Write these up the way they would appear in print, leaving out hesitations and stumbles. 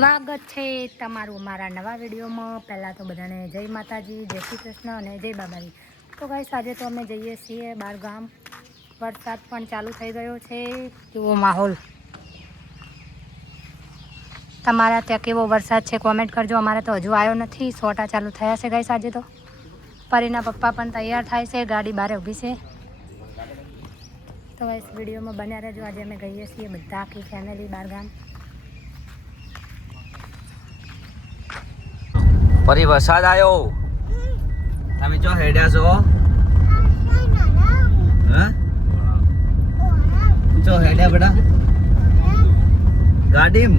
સ્વાગત છે તમારું મારા નવા વિડીયોમાં। પહેલાં તો બધાને જય માતાજી, જય શ્રી કૃષ્ણ અને જય બાબાજી। તો ગાઈસ આજે તો અમે જઈએ છીએ બહાર ગામ। વરસાદ પણ ચાલુ થઈ ગયો છે, કેવો માહોલ। તમારા ત્યાં કેવો વરસાદ છે કોમેન્ટ કરજો। અમારે તો હજુ આવ્યો નથી, સોટા ચાલુ થયા છે ગાઈસ આજે તો। પરીના પપ્પા પણ તૈયાર થાય છે, ગાડી બહાર ઊભી છે। તો ગાઈસ વિડીયોમાં બન્યા રહેજો। આજે અમે ગઈએ છીએ બધા આખી ફેમિલી બહાર ગામ। ફરી વરસાદ આવ્યો, તમે જો હેડ્યા છો? હા જો હેડ્યા બેટા ગાડીમ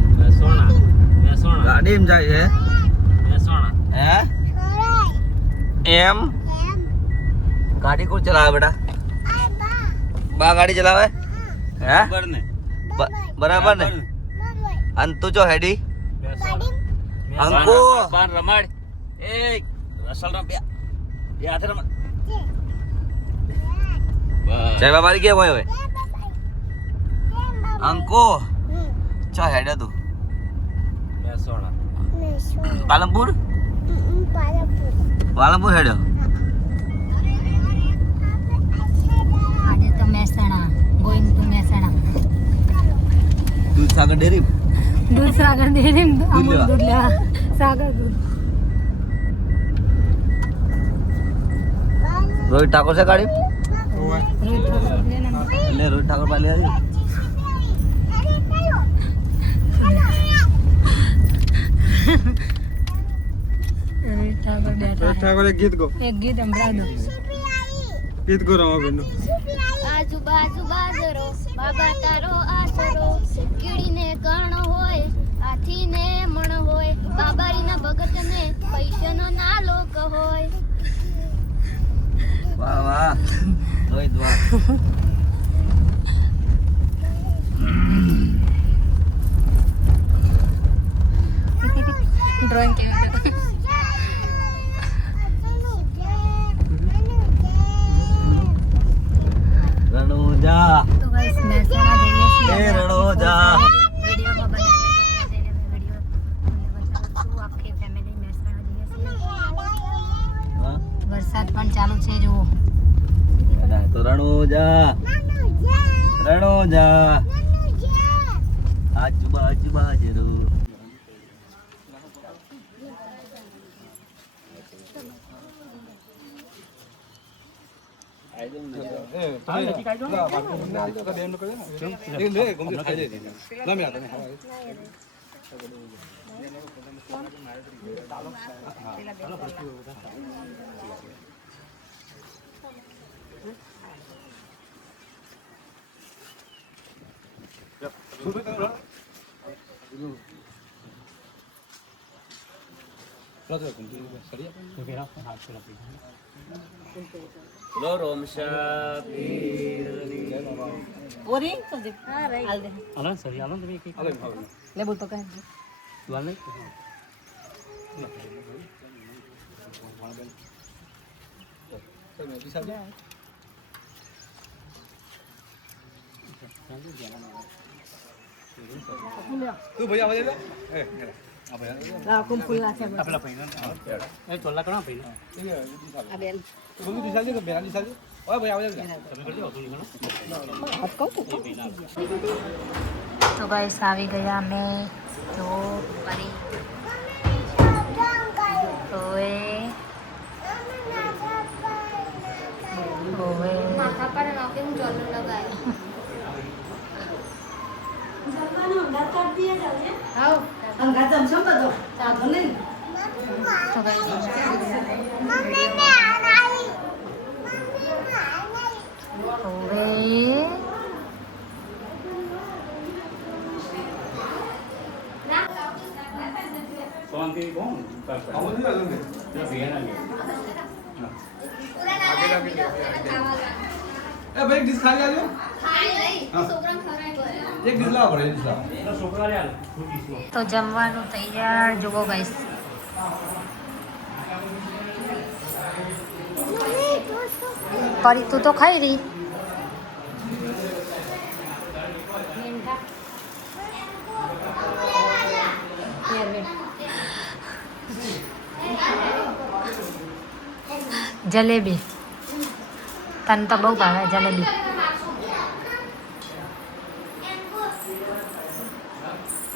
ગાડીમ જાય છે હે એમ ગાડી કોણ ચલાવે બેટા? બા ગાડી ચલાવે હે બરાબર ને? અને તું જો હેડી અંકુ બાર રમાડ એ રસલ રમ બે હાથે રમાડ જય બાબા કે હોય હવે અંકુ ચા હેડે તું પાલનપુર પાલનપુર હેડ્યો આજે તો Mehsana, going to Mehsana. Dudhsagar dairy Dudhsagar dairy Amul દૂધ લેવા સાગર દૂધ। રોહિત ઠાકોર છે ગાડી રોહિત ઠાકોર એટલે રોહિત ઠાકોર પાલી આવી રોહિત ઠાકોર બેઠા। રોહિત ઠાકોર એક ગીત ગો, એક ગીત સંભળાવ દો। ગીત ગો રમા બેન આજુબાજુ બાજરો બાબા તારો આસરો કીડીને કણ હોય હાથીને મણ હોય બાબારીના ભગતને પૈસાનો ના લોક હોય। વાહ વાહ રોહિત વાહ ડ્રોઈંગ કેવું રણોજા તો ગાઈસ મહેસાણા જઈએ છીએ। એ રણોજા વિડીયોમાં બન્યા રહેજો। વિડીયો આખી ફેમિલી મહેસાણા જઈએ છીએ। વરસાદ પણ ચાલુ છે જુઓ। તો રણોજા રણોજા આજુબાજુ બાજરો તું ભૈયા આવે છે તો ગાઈસ આવી ગયા અમે જો પરી માથા પર નાખે હું જલ લગાય તો ગાઈસ એ ભાઈ ડીશ ખાલી આજો એક ડીશ લાવો પડે તો જમવાનું તૈયાર જુઓ ગાઈસ। પરી તું તો ખાઈ રહી। જલેબી તને તો બહુ ભાવે જલેબી.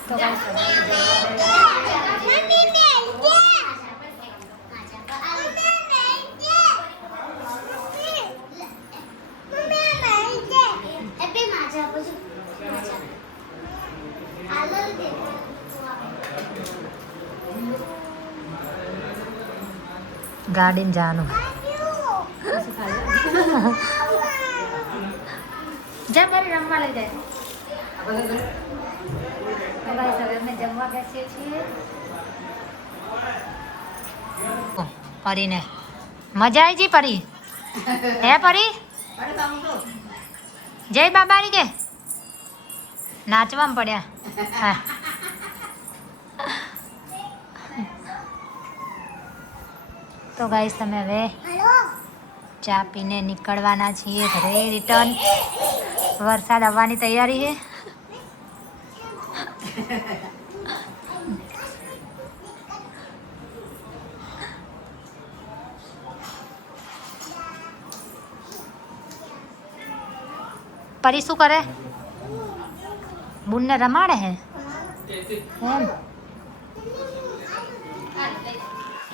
તો guys, ગાડીને જવાનું. જા મારી રમવા લઈ જાય. તો guys, હવે અમે જમવા બેસીએ છીએ. પરીને મજા આવી જી પરી? હે પરી? જય બાબારી કે નાચવામાં પડ્યા. હા તો ગાઈસ તમે હવે ચા પીને નીકળવાના છીએ ઘરે રિટર્ન. વરસાદ આવવાની તૈયારી છે. પરી શું કરે? બુનને રમાડે હે એમ?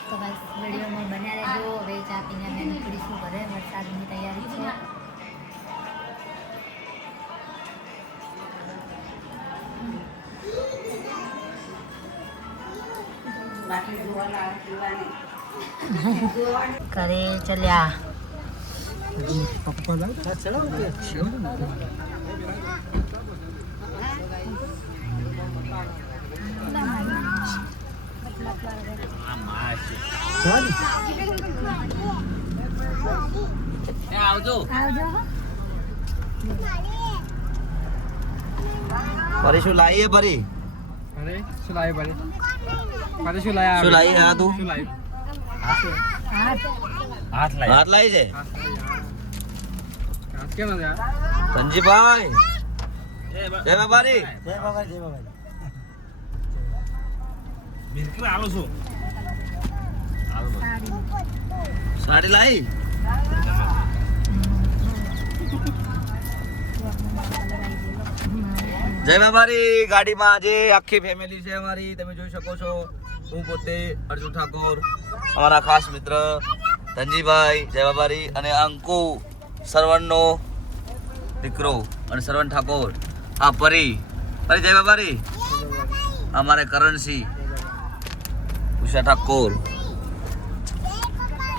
તો બસ વિડીયોમાં બન્યા રહેજો. હવે ચા પીને અમે નીકળીશું ઘરે. વરસાદની તૈયારી છે. ઘરે ચલ્યા. આવજો. પરી શું લાવી પરી? અરે શું લાવી પરી? પરી શું લાયા? શું લાવી? હા તું શું લાવી? હાથ લાવી છે. હાથ કેમ નથી આ? સંજીભાઈ જય બાબારી. સાડી લાવી. જય બાબારી. ગાડીમાં આજે આખી ફેમિલી છે અમારી. તમે જોઈ શકો છો. હું પોતે અર્જુન ઠાકોર, અમારા ખાસ મિત્ર ધનજીભાઈ જય બાબારી અને અંકુ સરવણનો દીકરો અને સરવણ ઠાકોર. આ પરી જય બાબારી. અમારે કરણસિંહ, ઉષા ઠાકોર.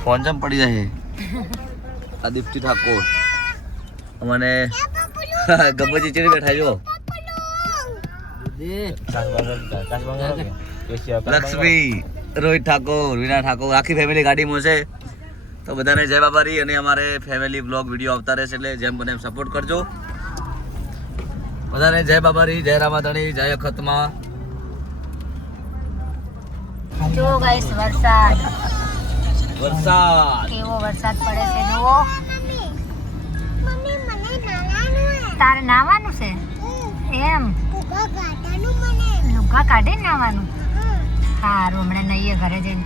ફોન જમ પડી જાય. આ દીપ્તિ ઠાકોર. મને ગબ્બરજી ચડી બેઠા જો. લક્ષ્મી, રોહિત ઠાકોર, વિના ઠાકોર, આખી ફેમિલી ગાડીમાં છે. તો બધાને જય બાબારી. અને અમારે ફેમિલી બ્લોગ વિડીયો આવતા રહેશે એટલે જેમ બને એમ સપોર્ટ કરજો. બધાને જય બાબારી, જય રામાધણી, જય અખતમાં. જો ગાઈસ વરસાદ કેવો વરસાદ પડે છે જુઓ. તારે નાવાનું છે એમ? લુગા કાઢીને નાવાનું? સારું, હમણાં નહીએ ઘરે જઈને.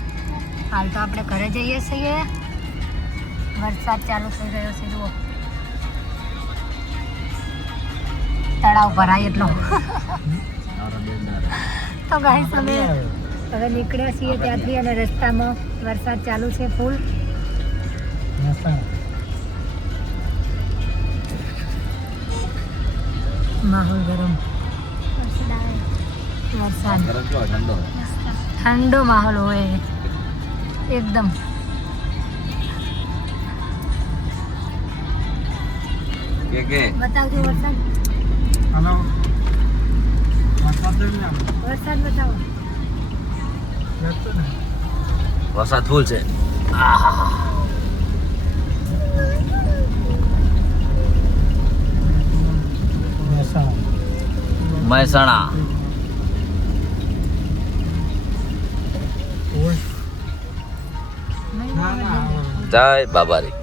હાલ તો આપણે ઘરે જઈએ છીએ. વરસાદ ચાલુ થઈ ગયો છે જુઓ. તળાવ ભરાય એટલો. તો ગાઈસ અમે હવે નીકળ્યા છીએ ત્યાંથી અને રસ્તામાં વરસાદ ચાલુ છે ફૂલ. માહોલ ગરમ. વરસાદ ઠંડો માહોલ હોય એકદમ. બતાવજો વરસાદ. હલો વરસાદ બતાવો. વરસાદ ફૂલ છે. મહેસાણા. જય બાબારી.